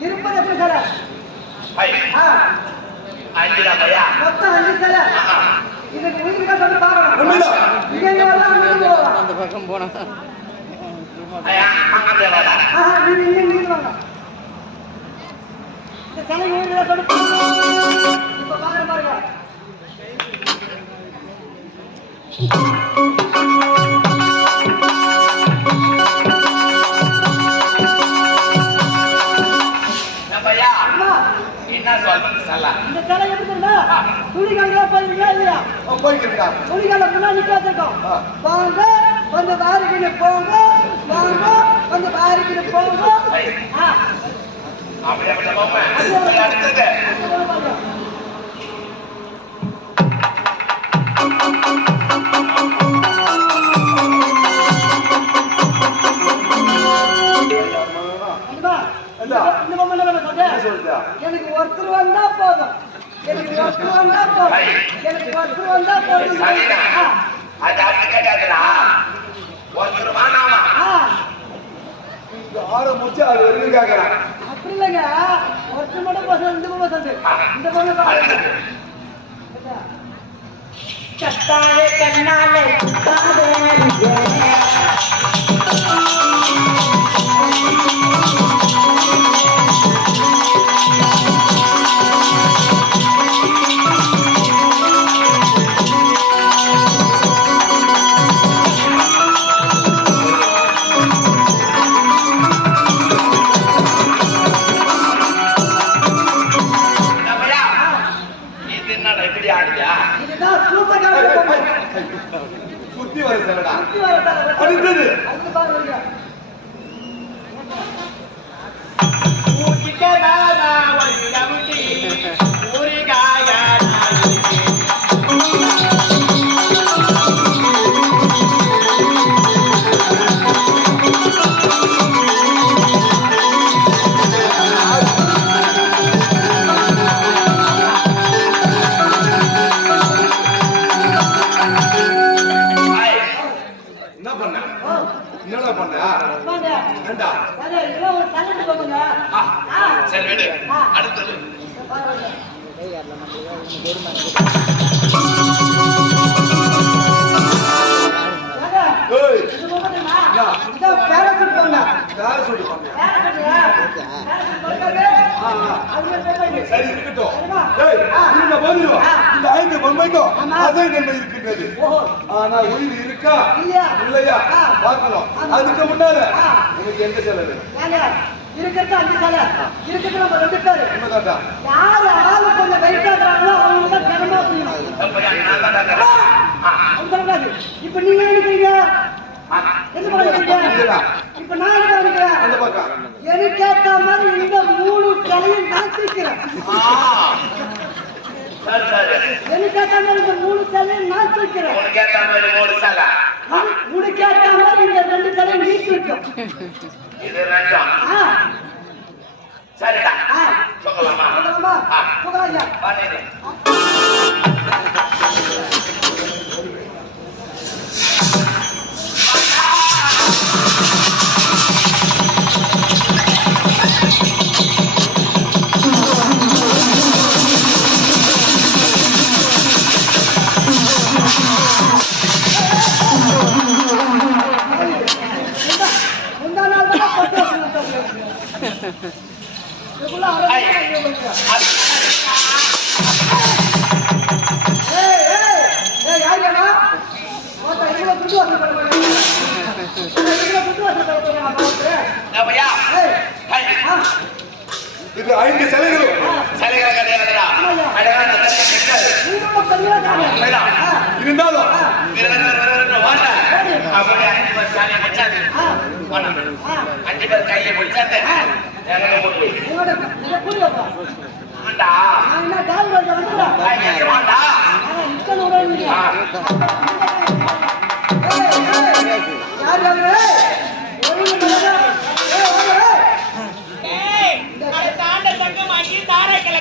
இருப்பது எப்படி சிலை ஐ, ஆ, அஞ்சுடா பையா. மொத்தம் அஞ்சு ஆமா. இதுக்கு உயிரிழக்க சொல்லி பார்க்கணும். உண்மைதான். இங்க இங்க வரலாம் அங்க இங்க போகலாம். அந்த பக்கம் போனா. ஐயா, அங்க துணிகளை போயிருந்தா இல்லையா போய்க்கிறா துணிகளை முன்னாடி நிக்காத்திருக்கோம் ஆ. வாங்க வந்து வாரிக்கிட்டு போங்க. வாங்க வந்து வாரிக்கிட்டு போங்க. ஆ, அப்படி அப்படி போமா அடுத்தது எனக்கு ஒருத்தர் வந்தா போதும். எனக்கு ஒருத்தர் வந்தா போதும் எனக்கு ஒருத்தர் வந்தா போதும் அது அப்படி கேட்டாதுடா ஒருத்தர் வானாமா ஆ, ஆற முடிச்சு அது வரைக்கும் கேட்கறான் அப்படி இல்லைங்க ஒருத்தர் மட்டும் பசங்க இந்த இந்த இப்படி ஆடுதா இதுதான் சூப்பர் பொம்மை சுத்தி வர செல்லடா. சுத்தி வர பாருங்க. அடுத்தது. அடுத்து பாருங்க ஊட்டிக்க நானா ஒரு என்ன பண்ண? என்னடா பண்ண. ஏண்டா? சரி விடு. அடுத்தது. சரி இருக்கட்டும். சரிம்மா? ஏய் ஆ. இந்த போதிலும் ஆ. இந்த ஐந்து பொம்மைக்கும் ஆமா. அசை நன்மை இருக்கின்றது. ஆனா உயிர் இருக்கா இல்லையா? பார்க்கலாம். அதுக்கு முன்னால. உனக்கு எந்த செலவு. இருக்கிறது அஞ்சு சிலை. இருக்கிறது நம்ம ரெண்டு பேரு. உண்மைதான்டா யாரு ஆளு கொஞ்சம் வெயிட் ஆகுறாங்களோ அவங்களுக்கு தான் திறமா புரியும் பையா நான் தான் கேட்கறேன். ஆ, அது சொல்லக்கூடாது. இப்ப நீங்க என்ன நினைக்கிறீங்க இல்லடா. இப்ப நான் என்ன பக்கம் எனக்கு மாதிரி இந்த மூணு தலையும் நான் மாதிரி இந்த மூணு தலையும் நான் தூக்கிறேன் உனக்கு ஏத்த மாதிரி மூணு சாலா. இந்த ரெண்டு நீ தூக்கும் இது ரெண்டும். சரிடா. ஆ. சொல்லலாமா சொல்லலாமா ஆ. இது ஐந்து சிலைகளும். சிலைகள் கிடையாதுடா அழகான கிடையாது இருந்தாலும் அப்படியே அஞ்சு பேர் சாலியை அஞ்சு பேர் கையை பிடிச்சாது எங்க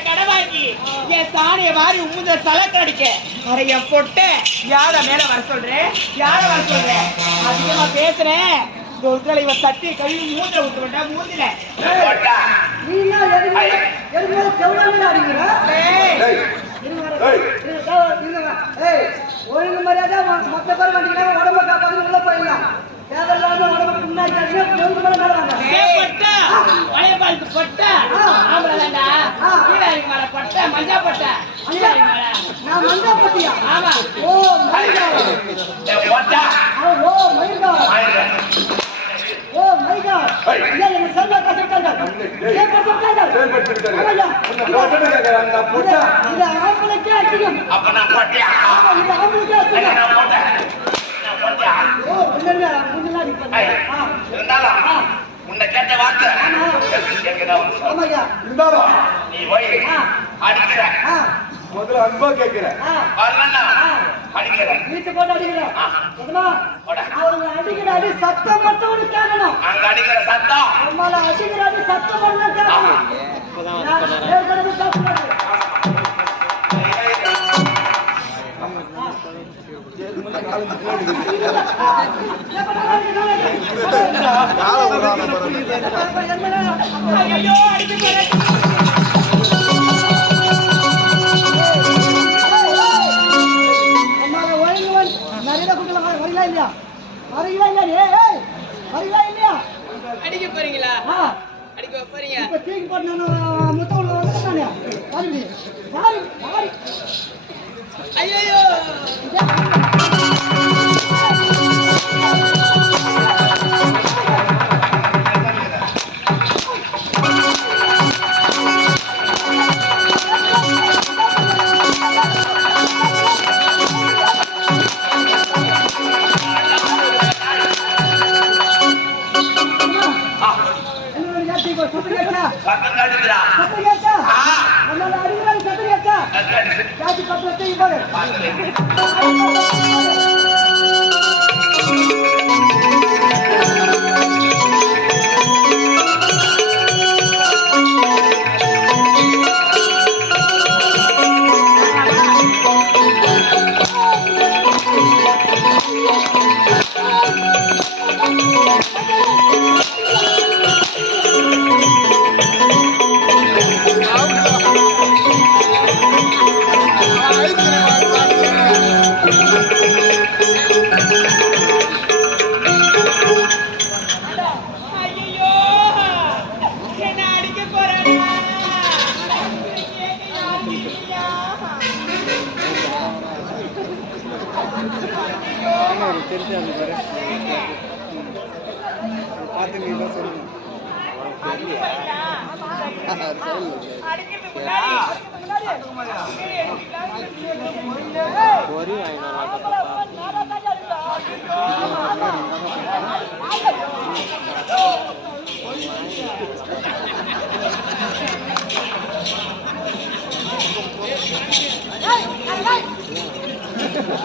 கடவாக்கி வாரி உமுந்த சலக்கடிக்க அட என் பொட்டை யார மேல வர சொல்றேன் யார வர சொல்றேன் அதிகமா பேசுறேன் இந்த ஒரு தடவை இவன் தட்டி கழுவி மூஞ்சில ஊத்த வேண்டாம் மூஞ்சில நீ என்ன எதுக்கு செவ்வளவு அடிக்கிற? ஒழுங்கு மரியாதை மொத்த பேர் வந்தீங்கன்னா உடம்ப காப்பாது உள்ள போயிடலாம். தேவையில்லாம உடம்ப முன்னாடி ஒழுங்கு மேல மேல வாங்க. பட்டா. பட்டா. மஞ்சா பட்டா நான் அப்ப நான் போட்டியா? ஆமா, இது ஆம்பளைக்கே ஏங்க, அடிக்கும் நான் போட்டேன். நான் போட்டியா? ஓ முன்னாடி முன்னாடி ஏய், ஆ உன்னை கேட்ட வார்த்தை எங்கடா வந்து நீ போய் அடிக்கிற முதல்ல அன்பா. அடிக்கிற வீட்டு போட்டு அடிக்கிறேன். அடிக்கிற அடி சத்தம் மட்டும் உனக்கு கேட்கணும். அங்க அடிக்கிற சத்தம். நம்மள அடிக்கிற அடி சத்தம் மட்டும் கேட்கணும். ஏற்கனவே ஐயையோ, அடிக்க போறேன். 那那没到了，算了，哪里？哪里？ஜாதி பத்திரத்தை இவ்வாறு. பார்த்துட்டு. ஐயோ கேட்குதுடா. அட்ரா. ஆ, சத்தம் கேட்குதுடா. ஏய் வாடா யார்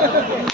Hallelujah.